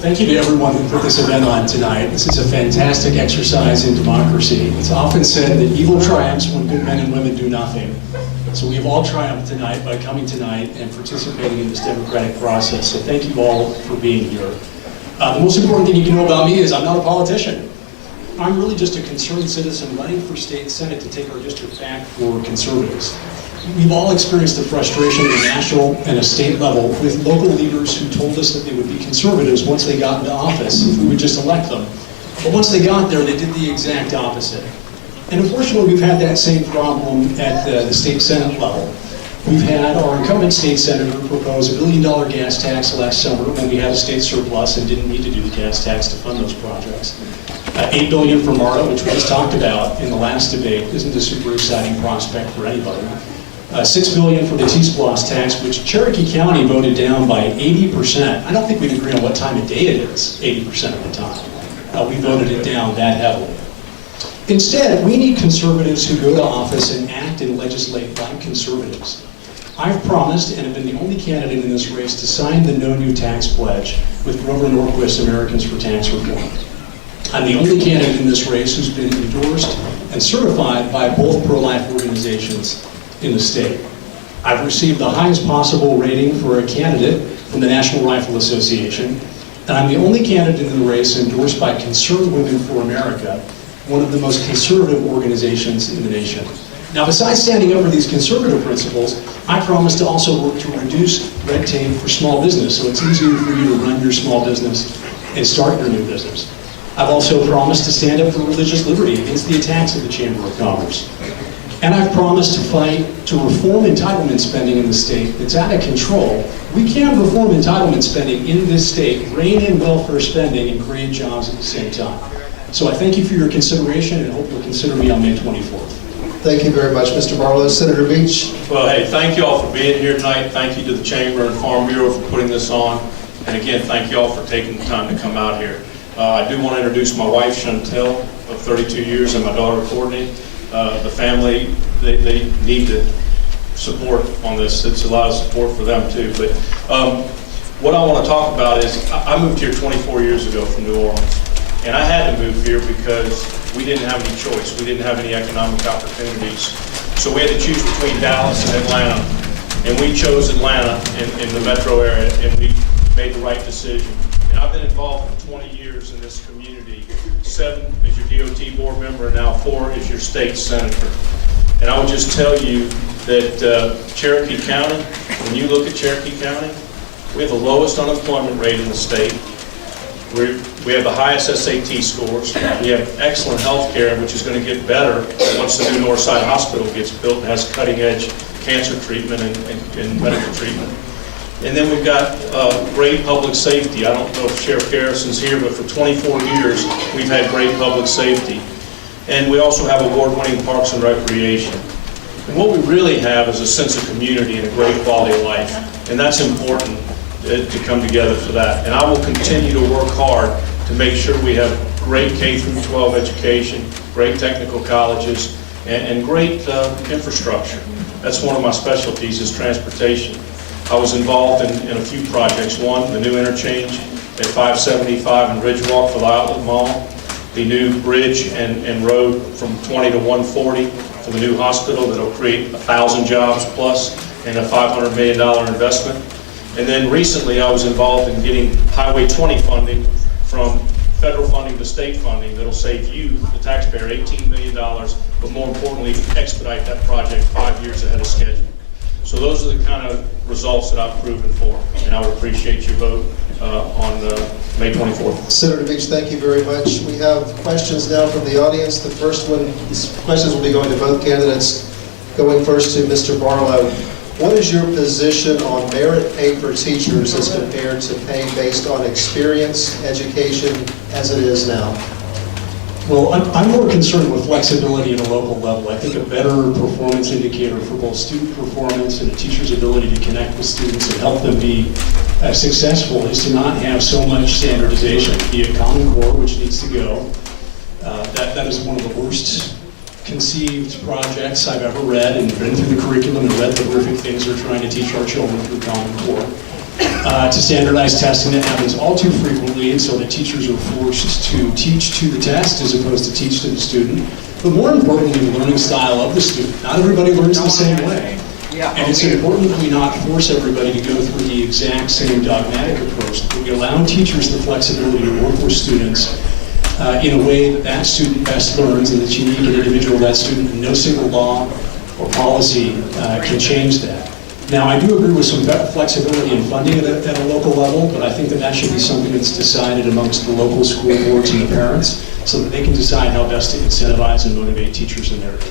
Thank you to everyone who put this event on tonight. This is a fantastic exercise in democracy. It's often said that evil triumphs when good men and women do nothing. So we have all triumphed tonight by coming tonight and participating in this democratic process. So thank you all for being here. The most important thing you can know about me is I'm not a politician. I'm really just a concerned citizen running for state senate to take our district back for conservatives. We've all experienced the frustration at a national and a state level with local leaders who told us that they would be conservatives once they got into office if we would just elect them. But once they got there, they did the exact opposite. And unfortunately, we've had that same problem at the state senate level. We've had our incumbent state senator propose $1 billion gas tax last summer when we had a state surplus and didn't need to do the gas tax to fund those projects. $8 billion for MARTA, which we just talked about in the last debate, isn't a super exciting prospect for anybody. $6 billion for the T-Splosh tax, which Cherokee County voted down by 80%. I don't think we'd agree on what time of day it is 80% of the time. We voted it down that heavily. Instead, we need conservatives who go to office and act and legislate like conservatives. I've promised and have been the only candidate in this race to sign the No New Tax Pledge with Grover Norquist's Americans for Tax Reform. I'm the only candidate in this race who's been endorsed and certified by both pro-life organizations in the state. I've received the highest possible rating for a candidate from the National Rifle Association, and I'm the only candidate in the race endorsed by Concerned Women for America, one of the most conservative organizations in the nation. Now, besides standing up for these conservative principles, I promise to also work to reduce red tape for small business so it's easier for you to run your small business and start your new business. I've also promised to stand up for religious liberty against the attacks of the Chamber of Commerce. And I've promised to fight to reform entitlement spending in the state that's out of control. We can reform entitlement spending in this state, rein in welfare spending, and create jobs at the same time. So I thank you for your consideration and hope you'll consider me on May 24th. Thank you very much, Mr. Barlow. Senator Beach. Well, hey, thank you all for being here tonight. Thank you to the Chamber and Farm Bureau for putting this on. And again, thank you all for taking the time to come out here. I do want to introduce my wife, Chantel, of 32 years, and my daughter, Courtney. The family, they need the support on this. It's a lot of support for them too. But what I want to talk about is I moved here 24 years ago from New Orleans. And I had to move here because we didn't have any choice. We didn't have any economic opportunities. So we had to choose between Dallas and Atlanta. And we chose Atlanta in the metro area, and we made the right decision. And I've been involved for 20 years in this community. 7 as your DOT board member, and now 4 as your state senator. And I would just tell you that Cherokee County, when you look at Cherokee County, we have the lowest unemployment rate in the state. We have the highest SAT scores. We have excellent health care, which is going to get better once the new Northside Hospital gets built and has cutting-edge cancer treatment and medical treatment. And then we've got great public safety. I don't know if Sheriff Garrison's here, but for 24 years, we've had great public safety. And we also have award-winning parks and recreation. And what we really have is a sense of community and a great quality of life. And that's important to come together for that. And I will continue to work hard to make sure we have great K-12 education, great technical colleges, and great infrastructure. That's one of my specialties is transportation. I was involved in a few projects. One, the new interchange at 575 and Ridgewalk for the Outlet Mall, the new bridge and road from 20 to 140 for the new hospital that will create 1,000 jobs plus and a $500 million investment. And then recently I was involved in getting Highway 20 funding from federal funding to state funding that'll save you, the taxpayer, $18 million, but more importantly, expedite that project 5 years ahead of schedule. So those are the kind of results that I've proven for, and I would appreciate your vote on May 24th. Senator Beach, thank you very much. We have questions now from the audience. The first one, these questions will be going to both candidates. Going first to Mr. Barlow. What is your position on merit pay for teachers as compared to pay based on experience, education, as it is now? Well, I'm more concerned with flexibility at a local level. I think a better performance indicator for both student performance and a teacher's ability to connect with students and help them be successful is to not have so much standardization. Be it Common Core, which needs to go. That is one of the worst conceived projects I've ever read, and been through the curriculum and read the horrific things they're trying to teach our children through Common Core. to standardized testing that happens all too frequently, and so that teachers are forced to teach to the test as opposed to teach to the student. But more importantly, the learning style of the student. Not everybody learns the same way. And it's important that we not force everybody to go through the exact same dogmatic approach. That we allow teachers the flexibility to work with students in a way that that student best learns, and that's unique and individual to that student, and no single law or policy can change that. Now, I do agree with some flexibility in funding at a local level, but I think that that should be something that's decided amongst the local school boards and the parents, so that they can decide how best to incentivize and motivate teachers in their area.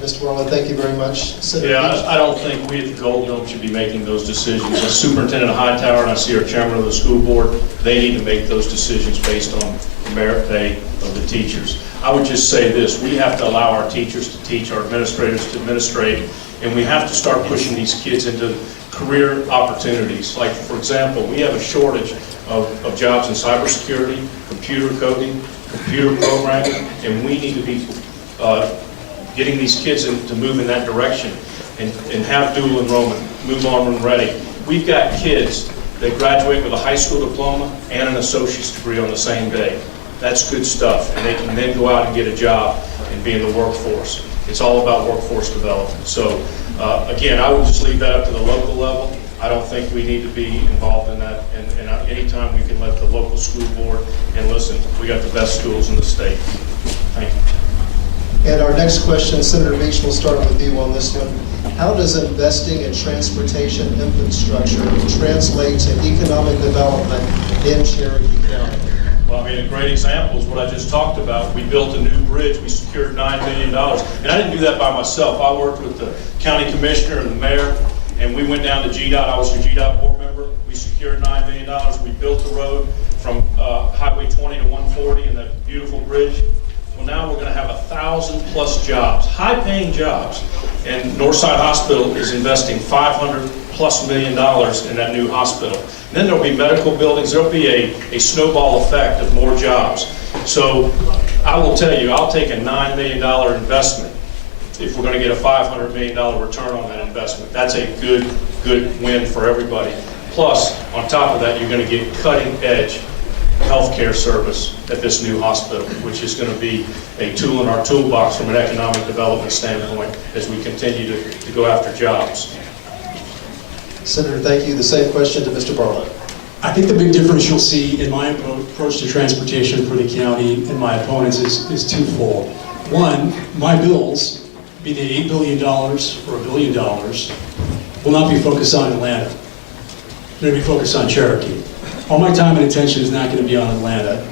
Mr. Barlow, thank you very much. Senator Yeah, Beach? I don't think we at the Gold Dome should be making those decisions. As Superintendent Hightower, and I see our chairman of the school board, they need to make those decisions based on the merit pay of the teachers. I would just say this: we have to allow our teachers to teach, our administrators to administrate, and we have to start pushing these kids into career opportunities. Like, for example, we have a shortage of jobs in cybersecurity, computer coding, computer programming, and we need to be getting these kids to move in that direction and have dual enrollment, move on when ready. We've got kids that graduate with a high school diploma and an associate's degree on the same day. That's good stuff, and they can then go out and get a job and be in the workforce. It's all about workforce development. So again, I would just leave that up to the local level. I don't think we need to be involved in that, and anytime we can let the local school board, and listen, we got the best schools in the state. Thank you. And our next question, Senator Beach, we'll start with you on this one. How does investing in transportation infrastructure translate to economic development in Cherokee County? Well, I mean, a great example is what I just talked about. We built a new bridge. We secured $9 million. And I didn't do that by myself. I worked with the county commissioner and the mayor, and we went down to GDOT. I was your GDOT board member. We secured $9 million. We built the road from Highway 20 to 140 and that beautiful bridge. Well, now we're going to have 1,000+ jobs, high-paying jobs. And Northside Hospital is investing $500+ million in that new hospital. And then there'll be medical buildings. There'll be a snowball effect of more jobs. So I will tell you, I'll take a $9 million investment if we're going to get a $500 million return on that investment. That's a good win for everybody. Plus, on top of that, you're going to get cutting-edge healthcare service at this new hospital, which is going to be a tool in our toolbox from an economic development standpoint as we continue to go after jobs. Senator, thank you. The same question to Mr. Barlow. I think the big difference you'll see in my approach to transportation for the county and my opponents is twofold. One, my bills, be they $8 billion or $1 billion, will not be focused on Atlanta. They're going to be focused on Cherokee. All my time and attention is not going to be on Atlanta.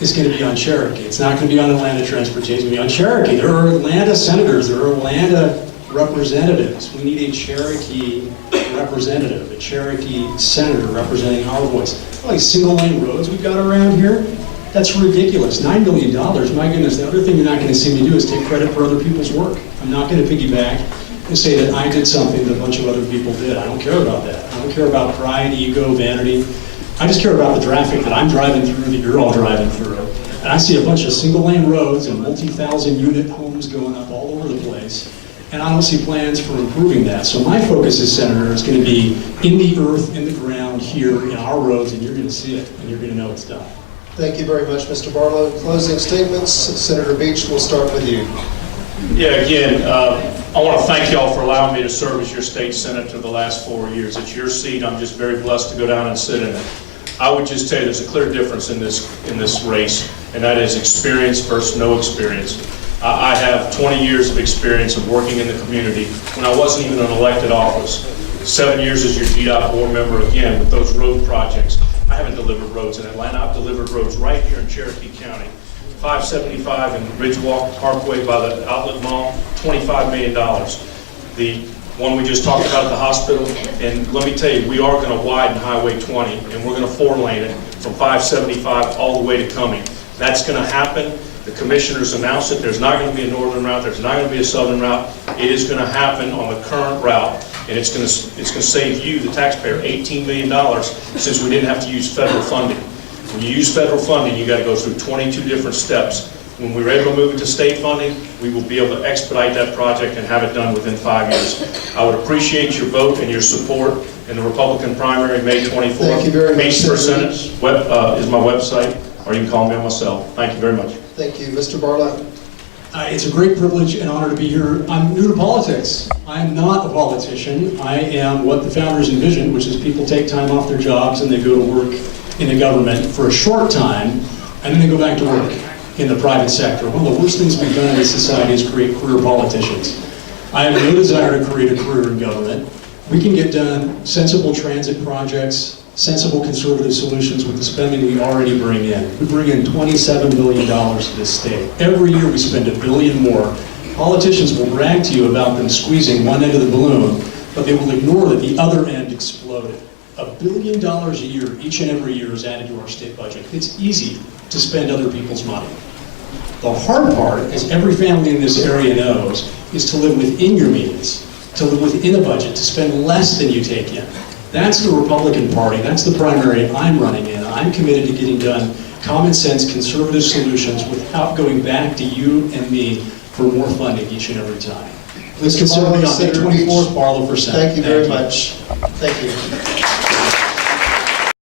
It's going to be on Cherokee. It's not going to be on Atlanta transportation. It's going to be on Cherokee. There are Atlanta senators. There are Atlanta representatives. We need a Cherokee representative, a Cherokee senator representing our voice. Like single lane roads we've got around here, that's ridiculous. $9 million, my goodness. The other thing you're not going to see me do is take credit for other people's work. I'm not going to piggyback and say that I did something that a bunch of other people did. I don't care about that. I don't care about pride, ego, vanity. I just care about the traffic that I'm driving through, that you're all driving through. And I see a bunch of single lane roads and multi-thousand unit homes going up all over the place. And I don't see plans for improving that. So my focus as senator is going to be in the earth, in the ground, here in our roads, and you're going to see it, and you're going to know it's done. Thank you very much, Mr. Barlow. Closing statements. Senator Beach, we'll start with you. Yeah, again, I want to thank y'all for allowing me to serve as your state senator the last 4 years. It's your seat. I'm just very blessed to go down and sit in it. I would just tell you there's a clear difference in this race, and that is experience versus no experience. I have 20 years of experience of working in the community when I wasn't even in an elected office. 7 years as your GDOT board member, again, with those road projects. I haven't delivered roads in Atlanta. I've delivered roads right here in Cherokee County. 575 in Ridgewalk Parkway by the Outlet Mall, $25 million. The one we just talked about at the hospital, and let me tell you, we are going to widen Highway 20, and we're going to 4-lane it from 575 all the way to Cumming. That's going to happen. The commissioners announced it. There's not going to be a northern route. There's not going to be a southern route. It is going to happen on the current route, and it's going to save you, the taxpayer, $18 million since we didn't have to use federal funding. When you use federal funding, you got to go through 22 different steps. When we're able to move it to state funding, we will be able to expedite that project and have it done within 5 years. I would appreciate your vote and your support in the Republican primary, May 24th. Thank you very much, Meets for Senator. Senate is my website, or you can call me on my cell. Thank you very much. Thank you. Mr. Barlow? It's a great privilege and honor to be here. I'm new to politics. I am not a politician. I am what the founders envisioned, which is people take time off their jobs and they go to work in the government for a short time, and then they go back to work in the private sector. One of the worst things we've done in this society is create career politicians. I have no desire to create a career in government. We can get done sensible transit projects, sensible conservative solutions with the spending we already bring in. We bring in $27 billion to this state. Every year we spend $1 billion more. Politicians will brag to you about them squeezing one end of the balloon, but they will ignore that the other end exploded. $1 billion a year, each and every year, is added to our state budget. It's easy to spend other people's money. The hard part, as every family in this area knows, is to live within your means, to live within a budget, to spend less than you take in. That's the Republican Party. That's the primary I'm running in. I'm committed to getting done common sense conservative solutions without going back to you and me for more funding each and every time. Please consider me on May 24th, Barlow for Senate. Thank you very much. Thank you.